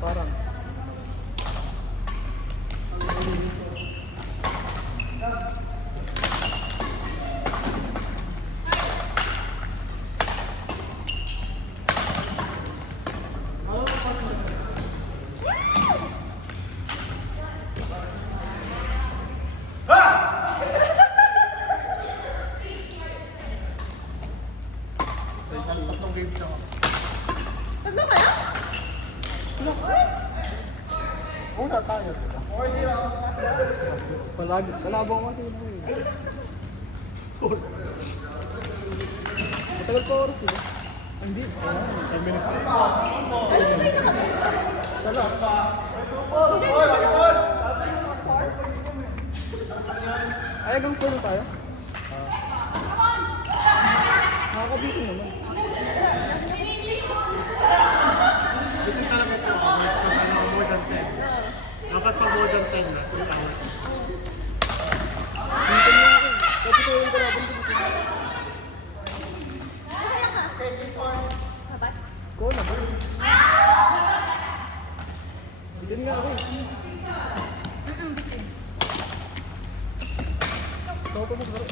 Parang. Tatlong games na ako. Tatlo kayo? Una tayo, diba? 4-0. Palagi. Sa labang kasi yun. Matagal pa oras diba? Hindi. 10 minutes na. Ano ba yung kami? Sala. Hindi, dalawa. Four? Ay, hanggang 4 na tayo? Nakakabitin naman. Bitin talaga ito. Pag more than 10. Dapat pag more than 10 na, 3 hours. Hintan niya ako. Kasi ko yung kalaban ko. Kabat? Ko na ba? Bitin nga ako eh. Bitin. Ikaw pa magbaro.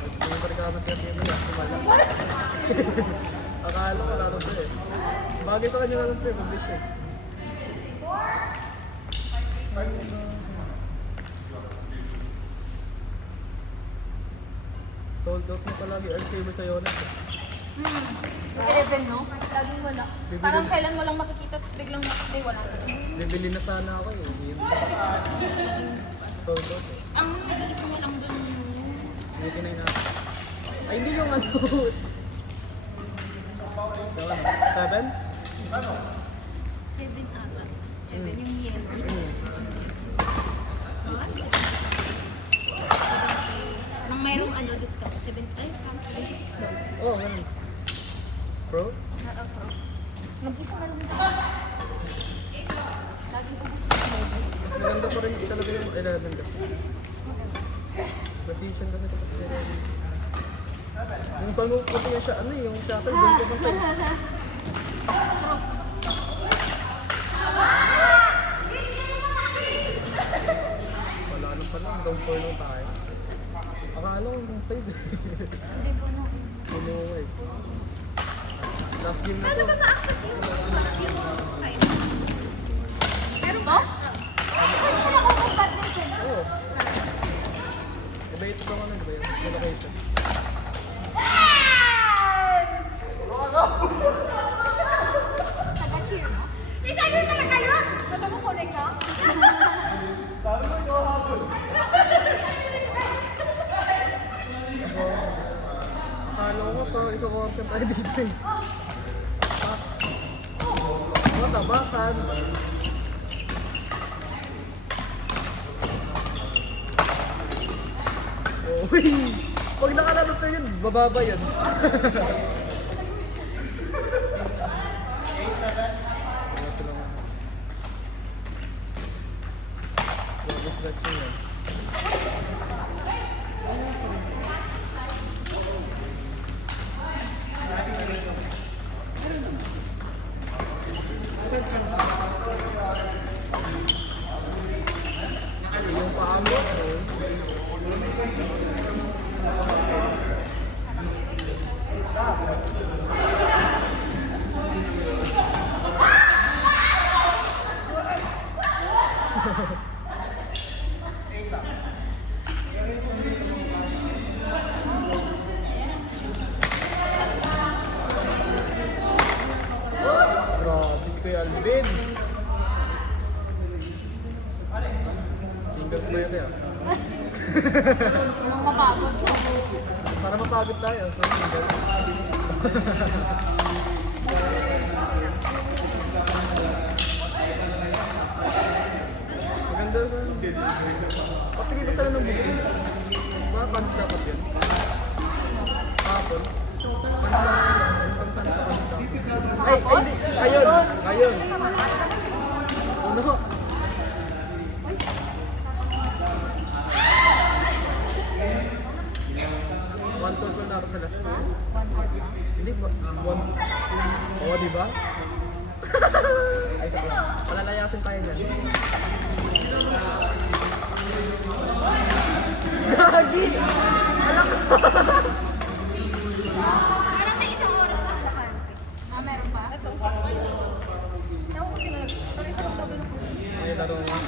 Gusto yung barikaman kaya tiyan nila. Sumala. Akala ko lalo to eh. Bagay sa kanya lang to eh. Mabilis eh. Sold out mo palagi. Ang saver sa Yonex eh. 11, no? Laging wala. Parang kailan mo lang makikita, tapos biglang makikita, wala na. Bibili na sana ako eh. Hindi yun. Sold out eh. Ang nag-iisa mo lang dun Hindi kinay na. Ay, hindi yung ano. 7? 7 ata. 7 yung yellow. Parang mayroong ano, discount. 76 daw. Oo, ganun. Pro? Nakaka. Nag-isa ka lang. Laging ubus yung level. Mas maganda pa rin talaga yung 11 kasi. Precision kasi ito kasi 11. Yung pag kasi nga siya, ano eh, yung shutter, doon ko pa tayo. Wala nang pala, hanggang 4 lang tayo. Akala ko hanggang 5 eh. Hindi po no. Pinuha eh. Last game na Ano to. ba ma-access yung site? Meron ba? Search ko lang kung badminton. Oo. Iba ito ba ano, diba yung location? Taga-cheer, no? May sabi na talaga yun! Gusto mo kunin ka? Sabi mo ikaw habol. Akala ko pa, isang oras yung tayo dito eh. Tabakan. Uy! Pag nakalalo tayo yun, bababa yun. Yung paamo ko. Grabe si Kuya Alvin. Singles ba yun yan? Nung mapagod ko. Para mapagod tayo. So, singles. Maganda sa... Patigay pa sila ng bubong. Mga fans dapat yan. Hapon. Fans sa fans dapat. Ay, hindi. Ayun. Ayun. Ano? One total na ako sila. Hindi ba? One. Lalasin tayo dyan. Gagi! Meron na isang oras lang sa kante. Ah, meron pa? Ito, 6 minutes. Ewan ko sila. Sorry sa tabi ng kulit. Ay, laro nga.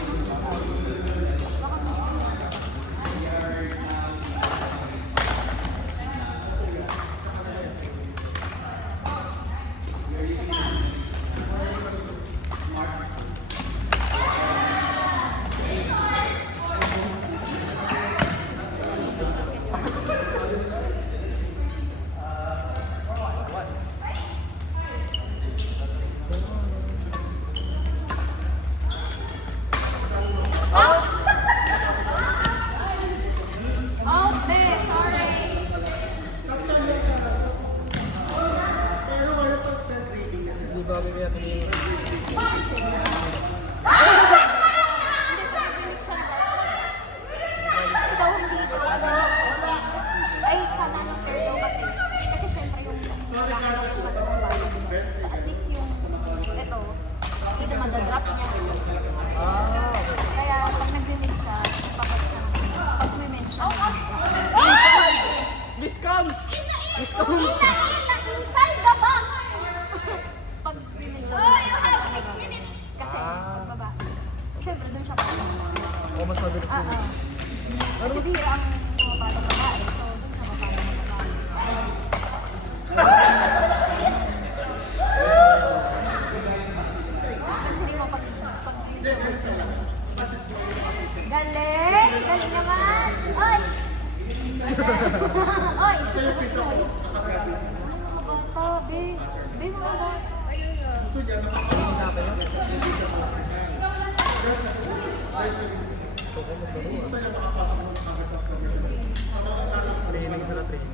Oh, be, sorry. Hindi ba kaya ito yung... Hindi pa nag-remix siya na kasi daw hindi daw ay sana ng fair daw kasi syempre yung malaki daw yung mas mababa so at least yung ito hindi na madadrop niya kaya pag nag-remix siya pag women siya Miss Coms! Miss Coms! inside the box pag women daw kasi pag baba syempre dun siya parang O, mas mabilis yun. kasi bihira ang mga batang babae, so dun siya mapapala ng babae. Pansinin mo pag minsan sila. Galing! Galing naman! Oy! Oy! Mga bata, be. Be, mga bata. Training sa na training.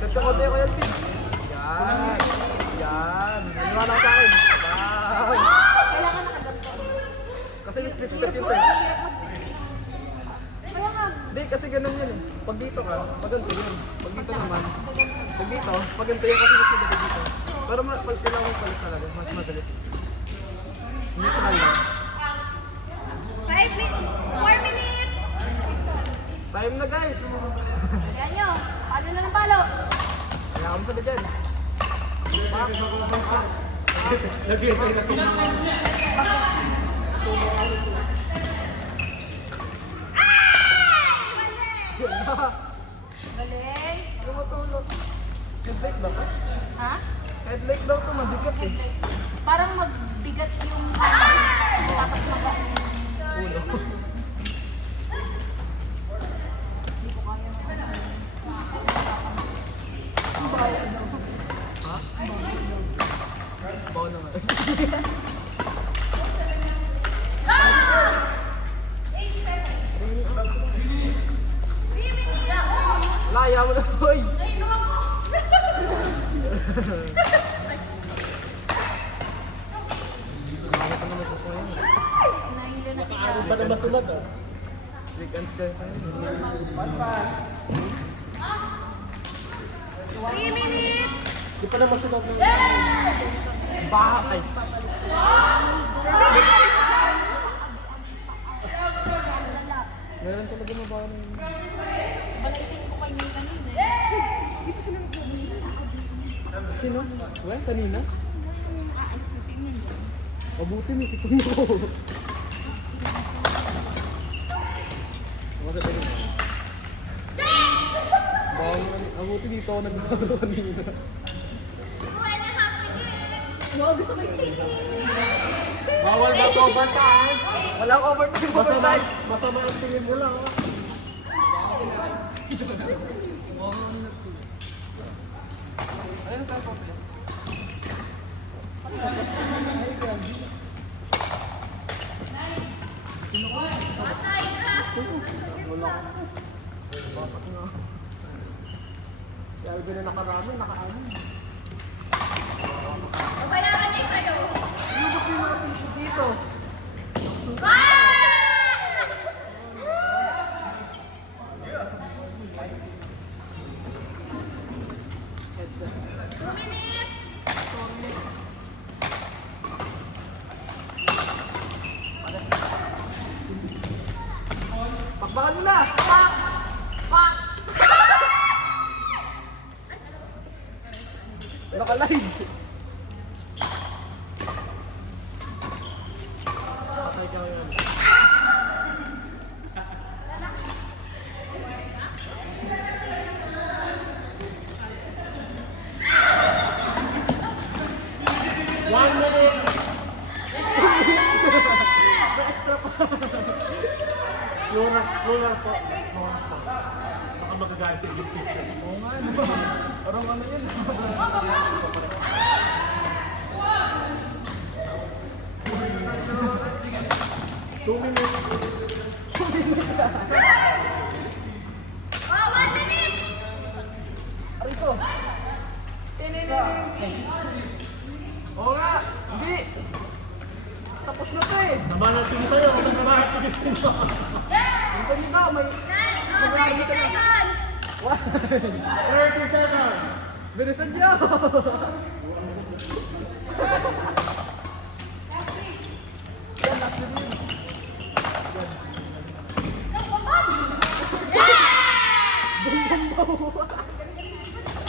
Ito ko tayo yan, Tim. Yan. Yan. Naniwala ka sa akin. Yan. Kailangan nakaganto. Kasi yung split step yun, Tim. Kaya nga, Hindi, kasi ganun yun eh. Pag dito ka, pag ganito yun. Pag dito naman, pag dito, pag ganito yan kasi mas madali dito. Pero kailangan mong palit talaga, mas madali. Neutral lang. 5 minutes! 4 minutes! Time na guys! Ayan nyo, palo na ng palo. Kaya kami sa dyan. Lagyan tayo na pinang. Galing. Tumutulog. Headlight ba ka? Ha? Headlight daw ito, mabigat eh. Parang magbigat yung tapos magaan yung Ulo. hindi ko kaya. Bawa na nga. Laya mo na, boy! Nahilo na sila. Ba na masulat ah? Weekends kayo kayo. 3 minutes! Di pa na masulat ng... Bakay! Meron talaga mabawa na yun. Balaitin ko kay Nina kanina. Sino? Well, kanina? Aalis na si Nina. Mabuti ni si Tuno. Masa tayo. Mabuti dito ako nagbago kanina. 2.5 minutes! Wow, gusto ko yung Bawal ba ito overtime? Walang overtime po Masama, tayo. masama ang tingin mo lang. Oh. Ayun saan po? Si Alvin na nakarami, nakaano. Babayaran niya yung sa'yo. Dito. Headset. 2 minutes! Pakbakan mo na! Pak! Pak! Naka-live! Patay ka yun. One minute! May extra pa. Lunar po. Baka magagalit sa Egyptian. Oo nga, ano ba? Parang ano yun? Two minutes. Oh, 1 minute! Aray ko! Oo nga! Hindi! Tapos na to eh! Namanating tayo. Namanating tayo. Isa niyo ba? May... 30 seconds! 30 seconds. Bilisan niyo! Yan, last minute.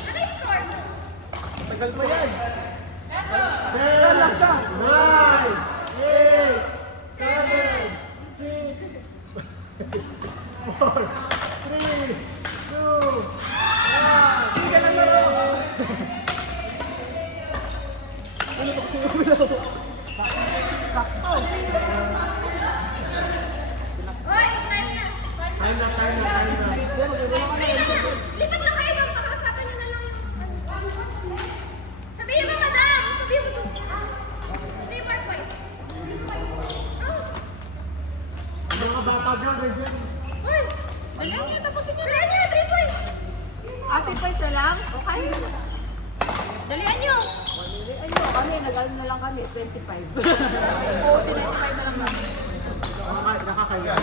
Ano yung score? Tagal pa yan! 10, Yan, last na! 9, 8, 7, 6, 4, 3, 2, 1. Hindi ka na laro! Ano ba kasi yung laro? Sakto! Hoy, time na! Time na. Hindi, magagawa ka na. Lipat lang kayo doon, pakasapan nyo na lang yung... Sabihin mo, madam! Sabihin mo doon. 3 more points. Ano ka bata bro? Uy! Dalihan niyo, tapusin niyo. Dalihan niyo, 3 points. Ate pa isa lang? Okay. Dalihan niyo. Ayun, kami, nag-ano na lang kami, 25. Oo, 25 na lang namin. Nakakaya.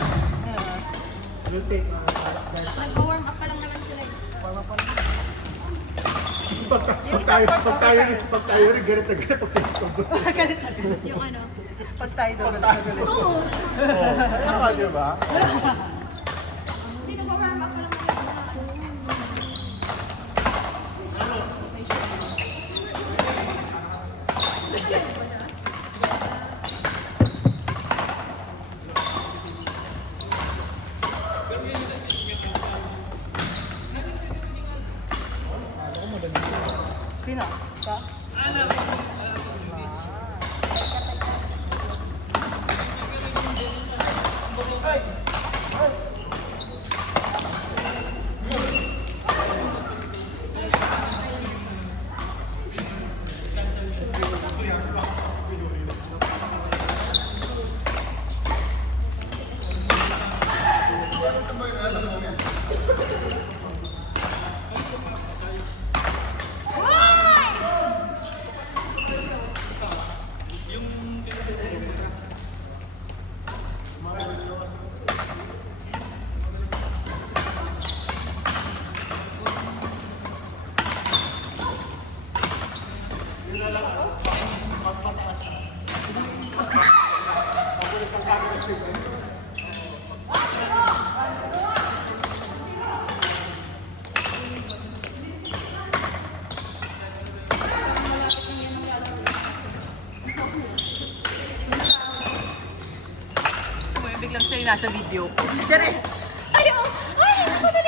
Will take. Nag-warm up pa lang naman sila. Pag tayo rin ganit na ganit pag sinasabi. Yung ano? Pag tayo doon. Oo. Ano, di ba? Hindi, nag-warm up pa lang naman. Sino? Ka? Gusto mo yung biglang sa'yo nasa video. Charis! Ay, oh! Ay, ako na